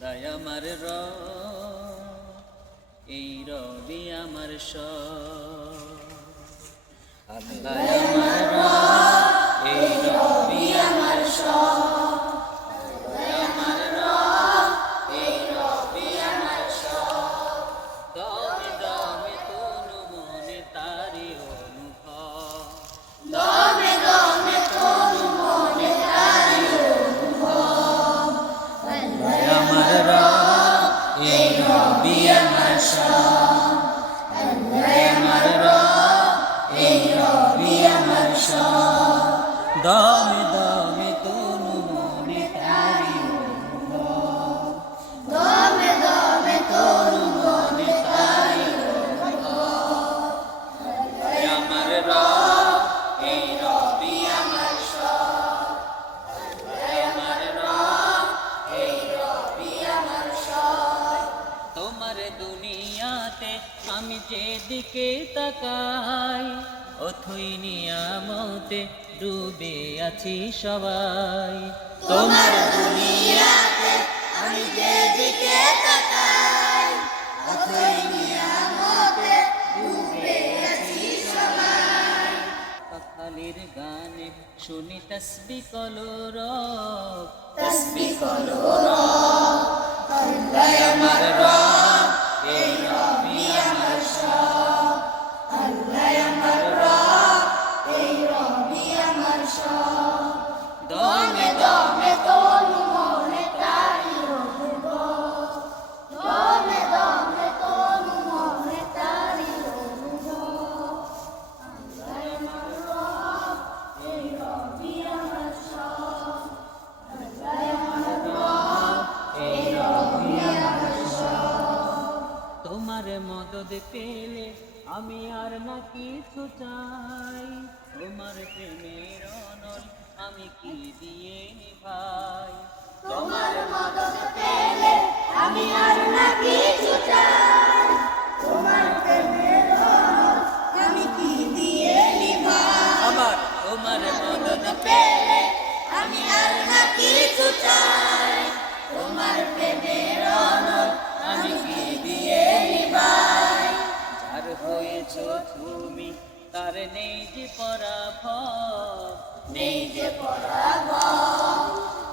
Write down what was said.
আল্লাহ আমার র এই রবি আমার স আল্লাহ রবি আমার সব আমার রব এই রবি আমার সব যেদিকে তাকাই অথই নিয়ামতে ডুবে আছি সবাই। তোমার দুনিয়াতে আমি যেদিকে তাকাই অথই নিয়ামতে ডুবে আছি সবাই। খালির গানে শুনি তসবি কলরব তসবিহ কলো আল্লাহ আমার মদদ পেলে আমি আর না কিছু চাই। তোমার প্রেমের অনল আমি কি দিয়ে ভাই তোমার পেলে আমি আর না কিছু চাই। তোমার প্রেমের রঙ আমি কি দিয়ে নিভাই আবার তোমার মদদ পেলে আমি আর না কিছু চাই। তার নেই যে পরাভব। নেই যে পরাভব।